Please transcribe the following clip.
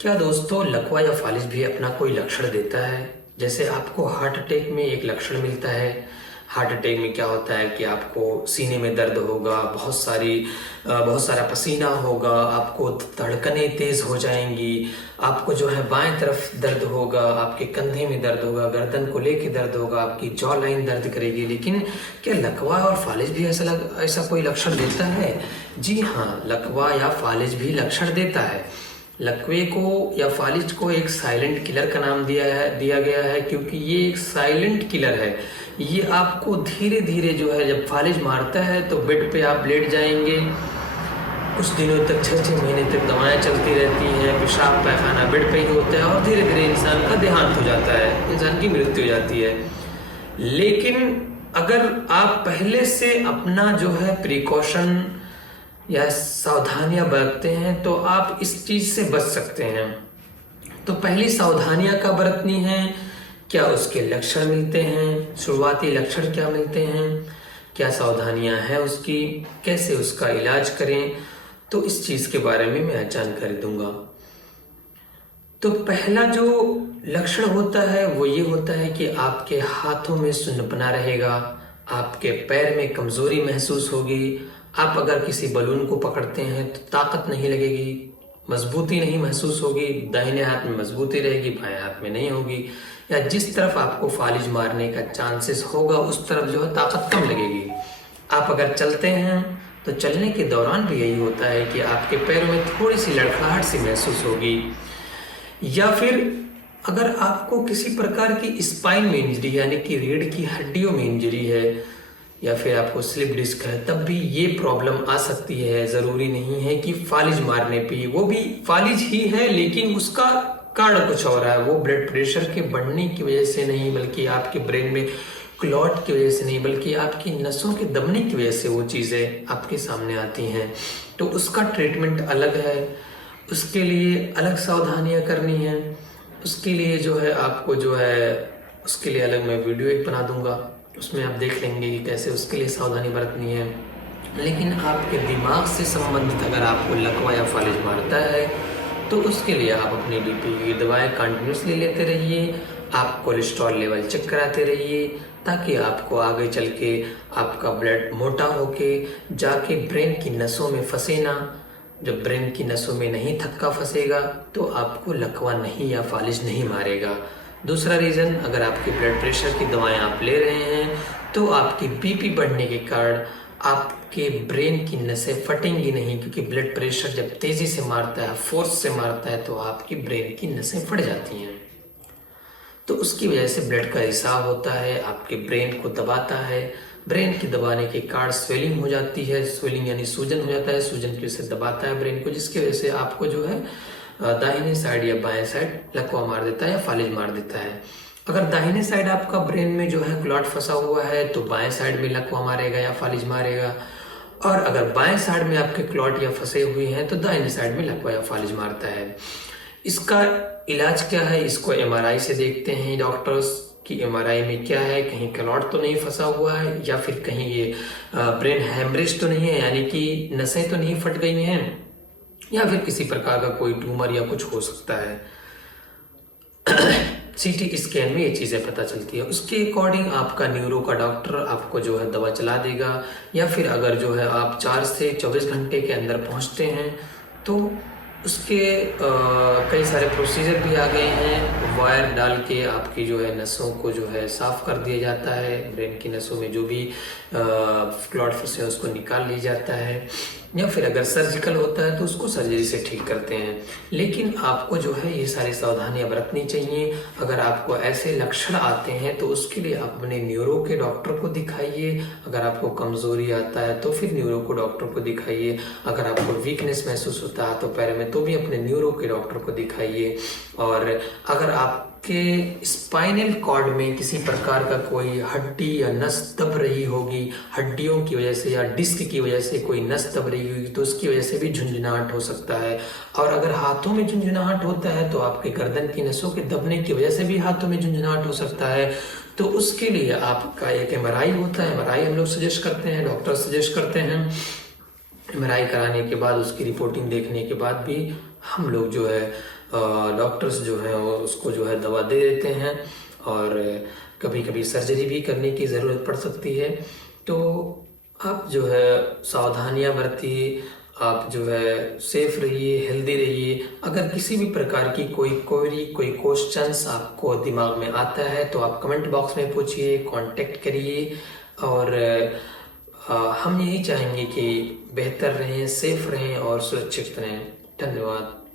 क्या दोस्तों लकवा या फालिज भी अपना कोई लक्षण देता है। जैसे आपको हार्ट अटैक में एक लक्षण मिलता है। हार्ट अटैक में क्या होता है कि आपको सीने में दर्द होगा, बहुत सारा पसीना होगा, आपको धड़कनें तेज हो जाएंगी, आपको जो है बाएं तरफ दर्द होगा, आपके कंधे में दर्द होगा, गर्दन को लेके दर्द होगा, आपकी जॉ लाइन दर्द करेगी। लेकिन क्या लकवा और फालिज भी ऐसा कोई लक्षण देता है? जी हाँ, लकवा या फालिज भी लक्षण देता है। लकवे को या फालिज को एक साइलेंट किलर का नाम दिया गया है, क्योंकि ये एक साइलेंट किलर है। ये आपको धीरे धीरे जो है, जब फालिज मारता है तो बेड पे आप लेट जाएंगे, कुछ दिनों तक 6-6 महीने तक दवाएं चलती रहती हैं, पेशाब पैखाना बेड पे ही होता है और धीरे धीरे इंसान का देहांत हो जाता है, इंसान की मृत्यु हो जाती है। लेकिन अगर आप पहले से अपना जो है प्रिकॉशन या सावधानियां बरतते हैं तो आप इस चीज से बच सकते हैं। तो पहली सावधानियां क्या बरतनी है, क्या उसके लक्षण मिलते हैं, शुरुआती लक्षण क्या मिलते हैं, क्या सावधानियां हैं उसकी, कैसे उसका इलाज करें, तो इस चीज के बारे में मैं जानकारी दूंगा। तो पहला जो लक्षण होता है वो ये होता है कि आपके हाथों में सुन्नपना रहेगा, आपके पैर में कमजोरी महसूस होगी। आप अगर किसी बलून को पकड़ते हैं तो ताकत नहीं लगेगी, मजबूती नहीं महसूस होगी, दाहिने हाथ में मजबूती रहेगी, बाएं हाथ में नहीं होगी, या जिस तरफ आपको फालिज मारने का चांसेस होगा उस तरफ जो है ताकत कम लगेगी। आप अगर चलते हैं तो चलने के दौरान भी यही होता है कि आपके पैरों में थोड़ी सी लड़खड़ाहट सी महसूस होगी। या फिर अगर आपको किसी प्रकार की स्पाइन में इंजरी यानी कि रीढ़ की हड्डियों में इंजरी है, या फिर आपको स्लिप डिस्क है, तब भी ये प्रॉब्लम आ सकती है। जरूरी नहीं है कि फालिज मारने पे, वो भी फालिज ही है लेकिन उसका कारण कुछ और है। वो ब्लड प्रेशर के बढ़ने की वजह से नहीं, बल्कि आपके ब्रेन में क्लॉट की वजह से नहीं, बल्कि आपकी नसों के दबने की वजह से वो चीजें आपके सामने आती हैं। तो उसका ट्रीटमेंट अलग है, उसके लिए अलग सावधानियां करनी है। उसके लिए जो है आपको जो है उसके लिए अलग मैं वीडियो एक बना दूंगा, उसमें आप देख लेंगे कि कैसे उसके लिए सावधानी बरतनी है। लेकिन आपके दिमाग से संबंधित अगर आपको लकवा या फालिज मारता है तो उसके लिए आप अपनी बीपी की दवाएं कंटिन्यूसली लेते रहिए, आप कोलेस्ट्रॉल लेवल चेक कराते रहिए, ताकि आपको आगे चल के आपका ब्लड मोटा होके जाके ब्रेन की नसों में फंसे ना। जब ब्रेन की नसों में नहीं थक्का फंसेगा तो आपको लकवा नहीं या फालिज नहीं मारेगा। दूसरा रीजन, अगर आपके ब्लड प्रेशर की दवाएं आप ले रहे हैं तो आपकी बीपी बढ़ने के कारण आपके ब्रेन की नसें फटेंगी नहीं, क्योंकि ब्लड प्रेशर जब तेजी से मारता है, फोर्स से मारता है, तो आपकी ब्रेन की नसें फट जाती हैं। तो उसकी वजह से ब्लड का रिसाव होता है, आपके ब्रेन को दबाता है। ब्रेन की दबाने के कारण स्वेलिंग हो जाती है, स्वेलिंग यानी सूजन हो जाता है, सूजन की वजह से दबाता है ब्रेन को, जिसकी वजह से आपको जो है दाहिने साइड या बाएं साइड लकवा मार देता है या फालिज मार देता है। अगर दाहिने साइड आपका ब्रेन में जो है क्लॉट फंसा हुआ है तो बाएं साइड में लकवा मारेगा या फालिज मारेगा, और अगर बाएं साइड में आपके क्लॉट या फंसे हुए हैं तो दाहिने साइड में लकवा या फालिज मारता है। इसका इलाज क्या है, इसको एमआरआई से देखते हैं डॉक्टर्स कि एमआरआई में क्या है, कहीं क्लॉट तो नहीं फंसा हुआ है, या फिर कहीं ये ब्रेन हेमरेज तो नहीं है, यानी कि नसें तो नहीं फट गई हैं, या फिर किसी प्रकार का कोई ट्यूमर या कुछ हो सकता है। सीटी स्कैन में ये चीजें पता चलती है। उसके अकॉर्डिंग आपका न्यूरो का डॉक्टर आपको जो है दवा चला देगा, या फिर अगर जो है आप 4 से 24 घंटे के अंदर पहुंचते हैं तो उसके कई सारे प्रोसीजर भी आ गए हैं। वायर डाल के आपकी जो है नसों को जो है साफ कर दिया जाता है, ब्रेन की नसों में जो भी क्लॉट फंसे हैं उसको निकाल लिया जाता है, या फिर अगर सर्जिकल होता है तो उसको सर्जरी से ठीक करते हैं। लेकिन आपको जो है ये सारी सावधानियां बरतनी चाहिए। अगर आपको ऐसे लक्षण आते हैं तो उसके लिए आप अपने न्यूरो के डॉक्टर को दिखाइए। अगर आपको कमजोरी आता है तो फिर न्यूरो को डॉक्टर को दिखाइए। अगर आपको वीकनेस महसूस होता है तो पैर में, तो भी अपने न्यूरो के डॉक्टर को दिखाइए। और अगर आपके स्पाइनल कॉर्ड में किसी प्रकार का कोई हड्डी या नस दब रही होगी, हड्डियों की वजह से या डिस्क की वजह से कोई नस दब रही होगी, तो उसकी वजह से भी झुंझुनाहट हो सकता है। और अगर हाथों में झुंझुनाहट होता है तो आपके गर्दन की नसों के दबने की वजह से भी हाथों में झुंझुनाहट हो सकता है। तो उसके लिए आपका एक एमआरआई होता है, एमआरआई हम लोग सजेस्ट करते हैं, डॉक्टर सजेस्ट करते हैं। एमआरआई कराने के बाद उसकी रिपोर्टिंग देखने के बाद भी हम लोग जो है डॉक्टर्स जो हैं वो उसको जो है दवा दे देते हैं, और कभी कभी सर्जरी भी करने की ज़रूरत पड़ सकती है। तो आप जो है सावधानियां बरतिए, आप जो है सेफ रहिए, हेल्दी रहिए। अगर किसी भी प्रकार की कोई क्वेरी, कोई क्वेश्चंस आपको दिमाग में आता है तो आप कमेंट बॉक्स में पूछिए, कांटेक्ट करिए। और हम यही चाहेंगे कि बेहतर रहें, सेफ रहें और सुरक्षित रहें। धन्यवाद।